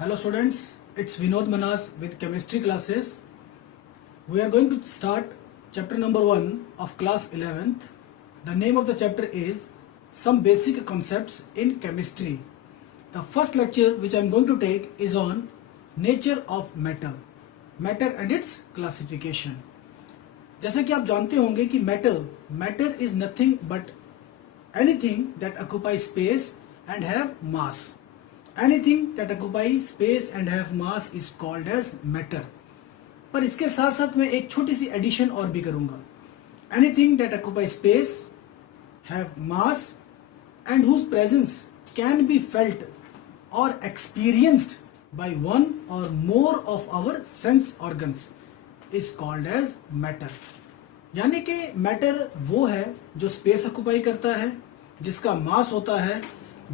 Hello students, it's Vinod Manas with chemistry classes. We are going to start chapter number 1 of class 11th. The name of the chapter is Some Basic Concepts in Chemistry. The first lecture which I am going to take is on Nature of Matter and its Classification. जैसे कि आप जानते होंगे कि matter is nothing but anything that occupies space and have mass. Anything that occupies space and have mass is called as matter. पर इसके साथ साथ मैं एक छोटी सी एडिशन और भी करूंगा. Anything that occupies space, have mass and whose presence can be felt or experienced by one or more of our sense organs is called as matter. यानी कि मैटर वो है जो स्पेस ऑक्युपाई करता है, जिसका मास होता है,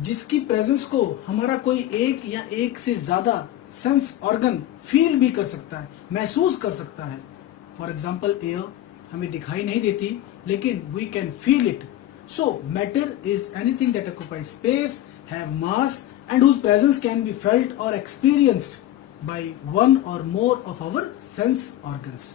जिसकी प्रेजेंस को हमारा कोई एक या एक से ज्यादा सेंस ऑर्गन फील भी कर सकता है, महसूस कर सकता है. फॉर एग्जाम्पल एयर हमें दिखाई नहीं देती लेकिन we can feel it. So matter is anything that occupies space, have mass and whose presence can be felt or experienced by one or more of our sense organs.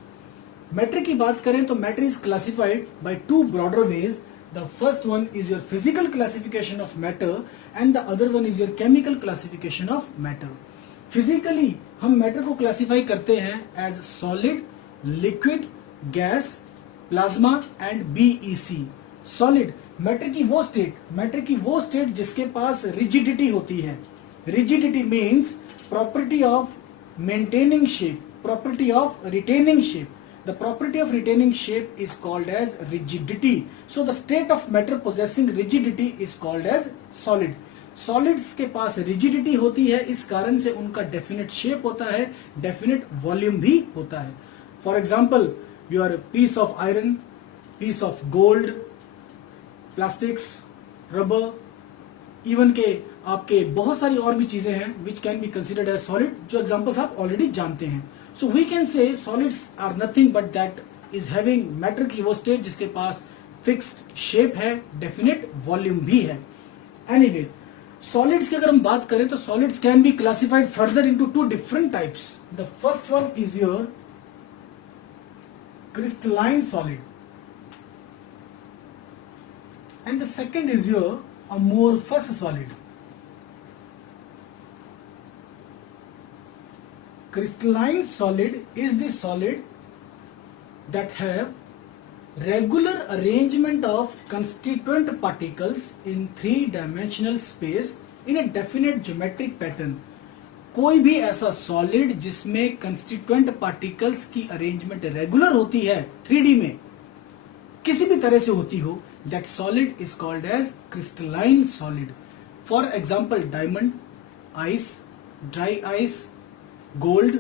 Matter की बात करें तो matter is classified by two broader ways. The first one is your physical classification of matter and the other one is your chemical classification of matter. Physically हम matter को classify करते हैं as solid, liquid, gas, plasma and BEC. Solid matter की वो state जिसके पास rigidity होती है. Rigidity means property of maintaining shape, property of retaining shape. The property of retaining shape is called as rigidity. So the state of matter possessing rigidity is called as solid. Solids के पास rigidity होती है, इस कारण से उनका definite shape होता है, definite volume भी होता है. For example, your piece of iron, piece of gold, plastics, rubber, even के आपके बहुत सारी और भी चीजें हैं which can be considered as solid, जो examples आप already जानते हैं. So we can say solids are nothing but that is having matter की वो state जिसके पास fixed shape है, definite volume भी है. Anyways, solids की अगर हम बात करें तो solids can be classified further into two different types. The first one is your crystalline solid and the second is your amorphous solid. Crystalline solid is the solid that have regular arrangement of constituent particles in three-dimensional space in a definite geometric pattern. कोई भी ऐसा solid जिसमें constituent particles की arrangement regular होती है 3D में, किसी भी तरह से होती हो, that solid is called as crystalline solid. For example, diamond, ice, dry ice, gold,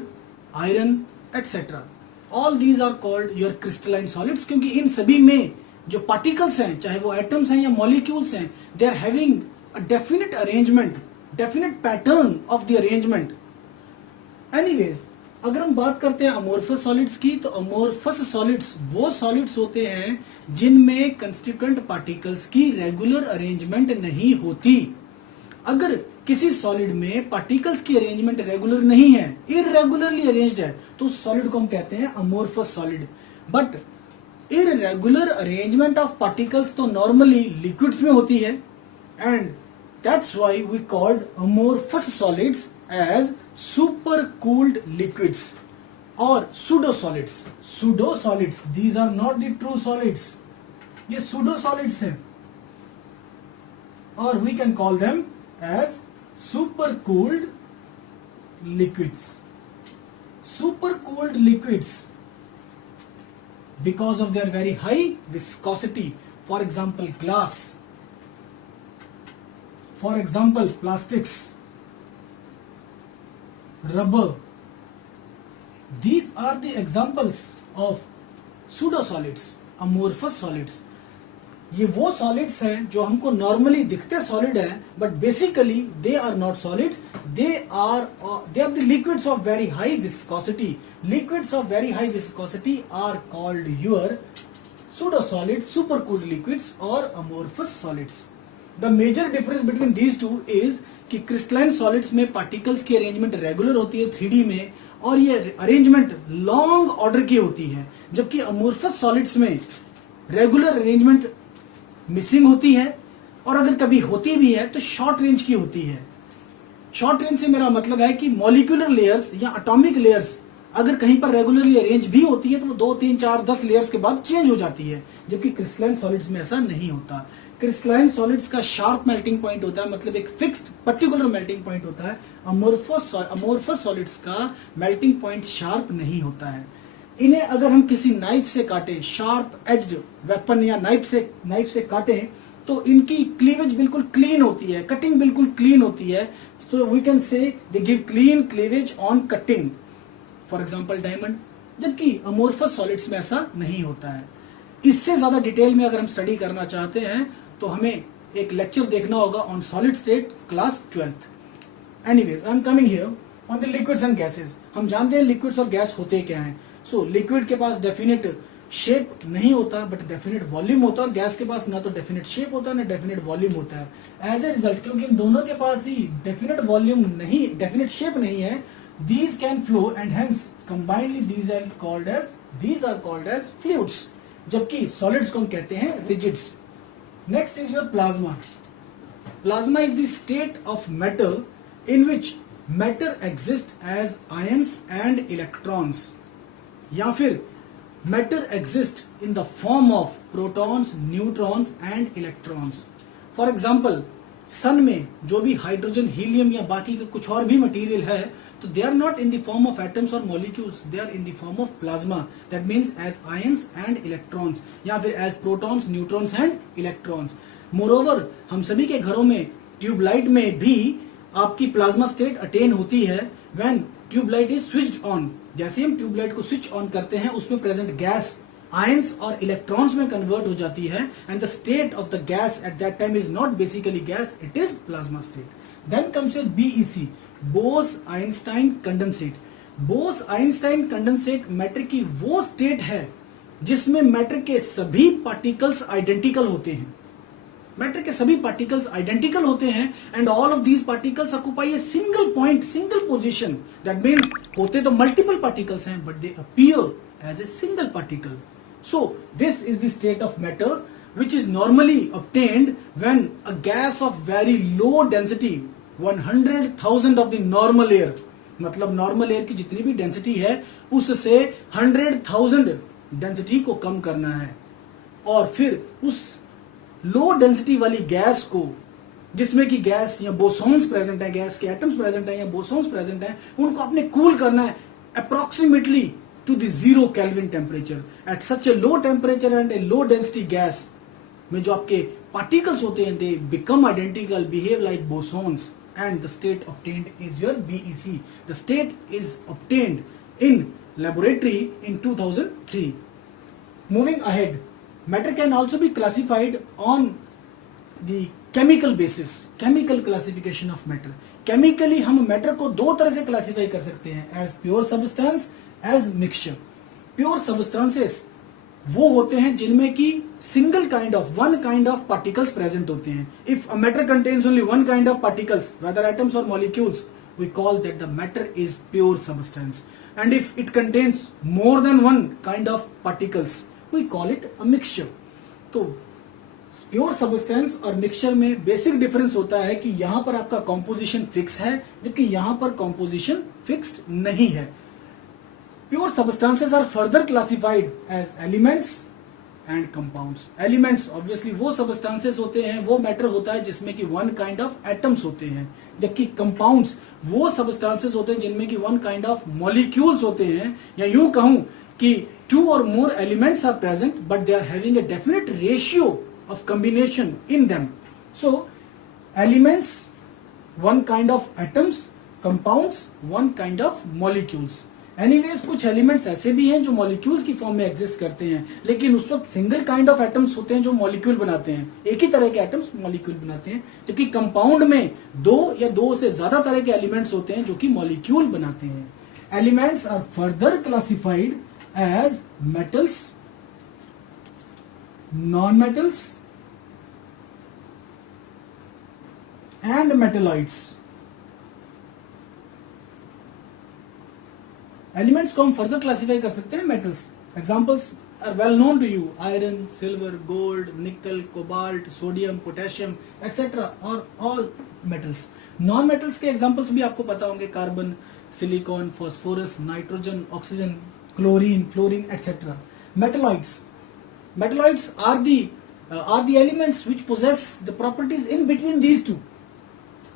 iron, etc. All these are called your crystalline solids क्योंकि इन सभी में जो particles हैं, चाहे वो atoms हैं या molecules हैं, they are having a definite arrangement, definite pattern of the arrangement. Anyways, अगर हम बात करते हैं amorphous solids की तो amorphous solids वो solids होते हैं जिनमें constituent particles की regular arrangement नहीं होती. अगर किसी सॉलिड में पार्टिकल्स की अरेंजमेंट रेगुलर नहीं है, इररेगुलरली अरेंज्ड है, तो उस सॉलिड को हम कहते हैं amorphous solid. But irregular arrangement of particles तो नॉर्मली लिक्विड्स में होती है and that's why we called amorphous solids as super cooled liquids और pseudo solids. Pseudo solids, these are not the true solids, ये सूडो सॉलिड्स हैं और we can call them as supercooled liquids. Supercooled liquids because of their very high viscosity. For example, glass, for example, plastics, rubber. These are the examples of pseudo solids, amorphous solids. ये वो solids हैं जो हमको normally दिखते solid हैं but basically they are not solids, they are the liquids of very high viscosity. Liquids of very high viscosity are called your pseudo solids, super cooled liquids और amorphous solids. The major difference between these two is कि crystalline solids में particles की arrangement regular होती है 3D में, और ये arrangement long order की होती है, जबकि अमोर्फस सॉलिड्स में रेगुलर अरेंजमेंट मिसिंग होती है, और अगर कभी होती भी है तो शॉर्ट रेंज की होती है। शॉर्ट रेंज से मेरा मतलब है कि मॉलिक्यूलर लेयर्स या एटॉमिक लेयर्स अगर कहीं पर रेगुलरली अरेंज भी होती है तो वो 2, 3, 4, 10 लेयर्स के बाद चेंज हो जाती है, जबकि क्रिस्टलाइन सॉलिड्स में ऐसा नहीं होता। क्रिस्टलाइन सॉलिड्स का शार्प मेल्टिंग पॉइंट होता है, मतलब एक फिक्स्ड पर्टिकुलर मेल्टिंग पॉइंट होता है। अमोर्फस सॉलिड्स का मेल्टिंग पॉइंट शार्प नहीं होता है। इन्हें अगर हम किसी नाइफ से काटें, शार्प एज्ड वेपन या नाइफ से काटें, तो इनकी क्लीवेज बिल्कुल क्लीन होती है, कटिंग बिल्कुल क्लीन होती है। So we can say they give clean cleavage on cutting, for example diamond, जबकि अमोर्फस सॉलिड्स में ऐसा नहीं होता है। इससे ज्यादा डिटेल में अगर हम स्टडी करना चाहते हैं तो हमें एक लेक्चर देखना होगा on solid state class 12th। Anyways I am coming here on the liquids and gases. हम जानते हैं लिक्विड्स और गैस होते क्या हैं। सो लिक्विड के पास डेफिनेट शेप नहीं होता बट डेफिनेट वॉल्यूम होता है, और गैस के पास ना तो डेफिनेट शेप होता है ना डेफिनेट वॉल्यूम होता है। एज ए रिजल्ट, क्योंकि इन दोनों के पास ही डेफिनेट वॉल्यूम नहीं, डेफिनेट शेप नहीं है, these can flow and hence combinedly these are called as fluids, जबकि solids को हम कहते हैं rigids। next is your plasma। plasma is the state of matter in which matter exists as ions and electrons, या फिर matter exists in the form of protons, neutrons and electrons। for example, सन में जो भी hydrogen, helium या बाकी के कुछ और भी मटेरियल है, तो they are not in the form of atoms और molecules, they are in the form of plasma, that means as ions and electrons, या फिर as protons, neutrons and electrons. Moreover, हम सभी के घरों में ट्यूबलाइट में भी आपकी प्लाज्मा स्टेट अटेन होती है when tube light is switched on. जैसे हम ट्यूबलाइट को स्विच ऑन करते हैं, उसमें प्रेजेंट गैस आयंस और इलेक्ट्रॉन्स में कन्वर्ट हो जाती है, and the state of the gas at that time is not basically gas, it is plasma state. Then comes your BEC, Bose Einstein condensate. Bose Einstein condensate matter की वो स्टेट है जिसमें मैटर के सभी पार्टिकल्स आइडेंटिकल होते हैं। मैटर के सभी पार्टिकल्स आइडेंटिकल होते हैं and all of these particles occupy a single point, single position. That means होते तो मल्टीपल पार्टिकल्स हैं but they appear as a single particle. So this is the state of matter which is normally obtained when a gas of very low density, 100,000 of the normal air, मतलब normal air की जितनी भी density है उससे 100,000 density को कम करना है, और फिर उस low density वाली गैस को, जिसमें कि गैस या बोसॉन्स प्रेजेंट है, गैस के एटम्स प्रेजेंट है या बोसॉन्स प्रेजेंट है, उनको आपने कूल करना है approximately to the 0 Kelvin temperature। at such a low temperature and a low density gas में जो आपके particles होते हैं, they become identical, behave like bosons, and the state obtained is your BEC। the state is obtained in laboratory in 2003। moving ahead, matter can also be classified on the chemical basis, chemical classification of matter। chemically हम matter को दो तरह से classify कर सकते हैं, as pure substance, as mixture. Pure substances वो होते हैं जिनमें की single kind of, one kind of particles present होते हैं। If a matter contains only one kind of particles, whether atoms और molecules, we call that the matter is pure substance. And if it contains more than one kind of particles, we call it a mixture. तो pure substance और mixture में basic difference होता है कि यहां पर आपका कॉम्पोजिशन फिक्स है, जबकि यहां पर कॉम्पोजिशन फिक्स्ड नहीं है। Pure substances are further classified as elements and compounds। Elements obviously वो substances होते हैं, वो matter होता है जिसमें कि one kind of atoms होते हैं, जबकि compounds वो substances होते हैं जिनमें कि one kind of molecules होते हैं, या यूं कहूं कि two or more elements are present but they are having a definite ratio of combination in them। So elements one kind of atoms, compounds one kind of molecules। Anyways कुछ elements ऐसे भी हैं जो मॉलिक्यूल्स की form में exist करते हैं, लेकिन उस वक्त सिंगल काइंड ऑफ एटम्स होते हैं जो मॉलिक्यूल बनाते हैं, एक ही तरह के एटम्स मॉलिक्यूल बनाते हैं, जबकि कंपाउंड में दो या दो से ज्यादा तरह के एलिमेंट्स होते हैं जो कि मॉलिक्यूल बनाते हैं। Elements are further classified as metals, non metals, and metalloids. Elements को हम फर्दर क्लासिफाई कर सकते हैं metals. Examples are well known to you, iron, silver, gold, nickel, cobalt, sodium, potassium etcetera और ऑल मेटल्स। नॉन मेटल्स के examples भी आपको पता होंगे, carbon, silicon, phosphorus, nitrogen, oxygen, chlorine, fluorine etcetera. Metalloids are the elements which possess the properties in between these two.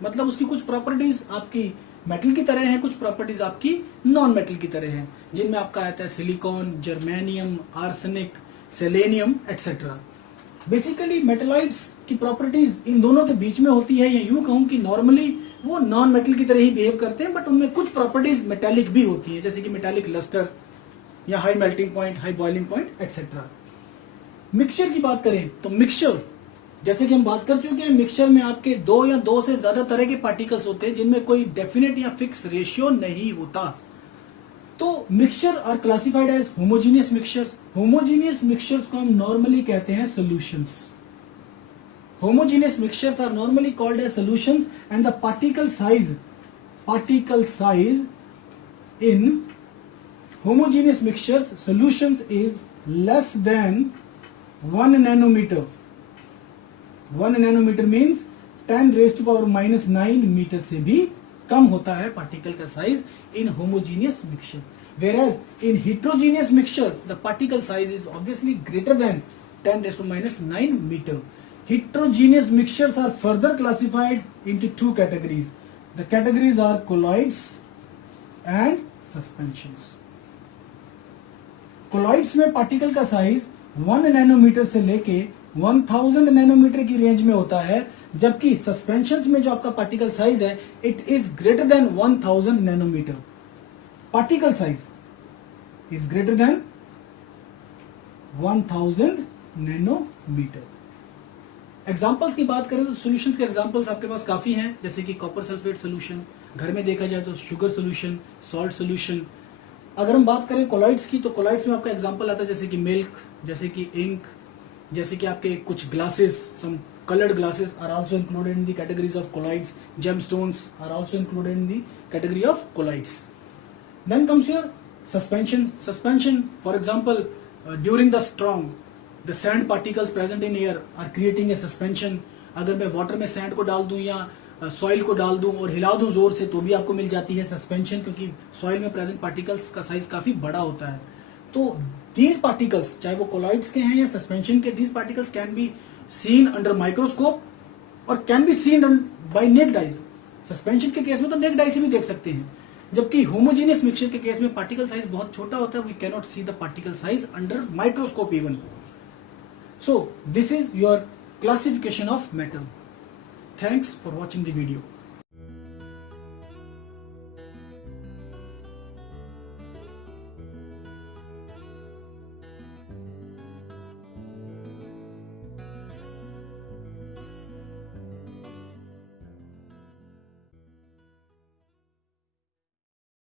मतलब उसकी कुछ properties आपकी मेटल की तरह हैं, कुछ प्रॉपर्टीज आपकी नॉन मेटल की तरह हैं, जिनमें आपका आता है silicon, germanium, arsenic, selenium etcetera. Basically metalloids की प्रॉपर्टीज इन दोनों के बीच में होती है, या यूं कहूं कि नॉर्मली वो नॉन मेटल की तरह ही बिहेव करते हैं, बट उनमें कुछ प्रॉपर्टीज मेटेलिक भी होती है, जैसे कि मेटेलिक लस्टर या high melting point, high boiling point etcetera. Mixture की बात करें तो मिक्सचर, जैसे कि हम बात कर चुके हैं, मिक्सचर में आपके दो या दो से ज्यादा तरह के पार्टिकल्स होते हैं जिनमें कोई डेफिनेट या फिक्स रेशियो नहीं होता। तो mixture are classified as homogeneous mixtures. Homogeneous mixtures को हम नॉर्मली कहते हैं solutions. Homogeneous mixtures are normally called as solutions and the particle size in homogeneous mixtures solutions is less than 1 nanometer. 1 nanometer means 10 raised to power minus 9 metre से भी कम होता है particle का size in homogeneous mixture, whereas in heterogeneous mixture the particle size is obviously greater than 10 raised to minus 9 meter. Heterogeneous mixtures are further classified into two categories. The categories are colloids and suspensions. Colloids में particle का size 1 nanometre से लेके 1000 nanometre की range में होता है, जबकि suspensions में जो आपका पार्टिकल साइज है it is greater than 1000 nanometre. Particle size is greater than 1000 nanometre. Examples की बात करें तो सॉल्यूशंस के एग्जांपल्स आपके पास काफी हैं, जैसे कि कॉपर सल्फेट सॉल्यूशन, घर में देखा जाए तो शुगर सॉल्यूशन, सॉल्ट सॉल्यूशन। अगर हम बात करें कोलॉइड्स की तो कोलॉइड्स में आपका एग्जांपल आता है जैसे कि मिल्क, जैसे कि इंक, जैसे कि आपके कुछ glasses, some colored glasses are also included in the categories of colloids. Gemstones are also included in the category of colloids. Then comes your suspension. Suspension, for example, during the storm, the sand particles present in air are creating a suspension. अगर मैं water में sand को डाल दूं या soil को डाल दूं और हिला दूं जोर से तो भी आपको मिल जाती है सस्पेंशन, क्योंकि सॉइल में प्रेजेंट पार्टिकल्स का साइज काफी बड़ा होता है। तो दीज पार्टिकल्स, चाहे वो कोलॉइड्स के हैं या सस्पेंशन के, these particles can be seen under microscope और can be seen by naked eyes. Suspension के केस में तो नेक्ड आई से भी देख सकते हैं, जबकि होमोजीनियस मिक्सचर के केस में पार्टिकल साइज बहुत छोटा होता है, we can not see the particle size under microscope even. So this is your classification of metal. Thanks for watching the video.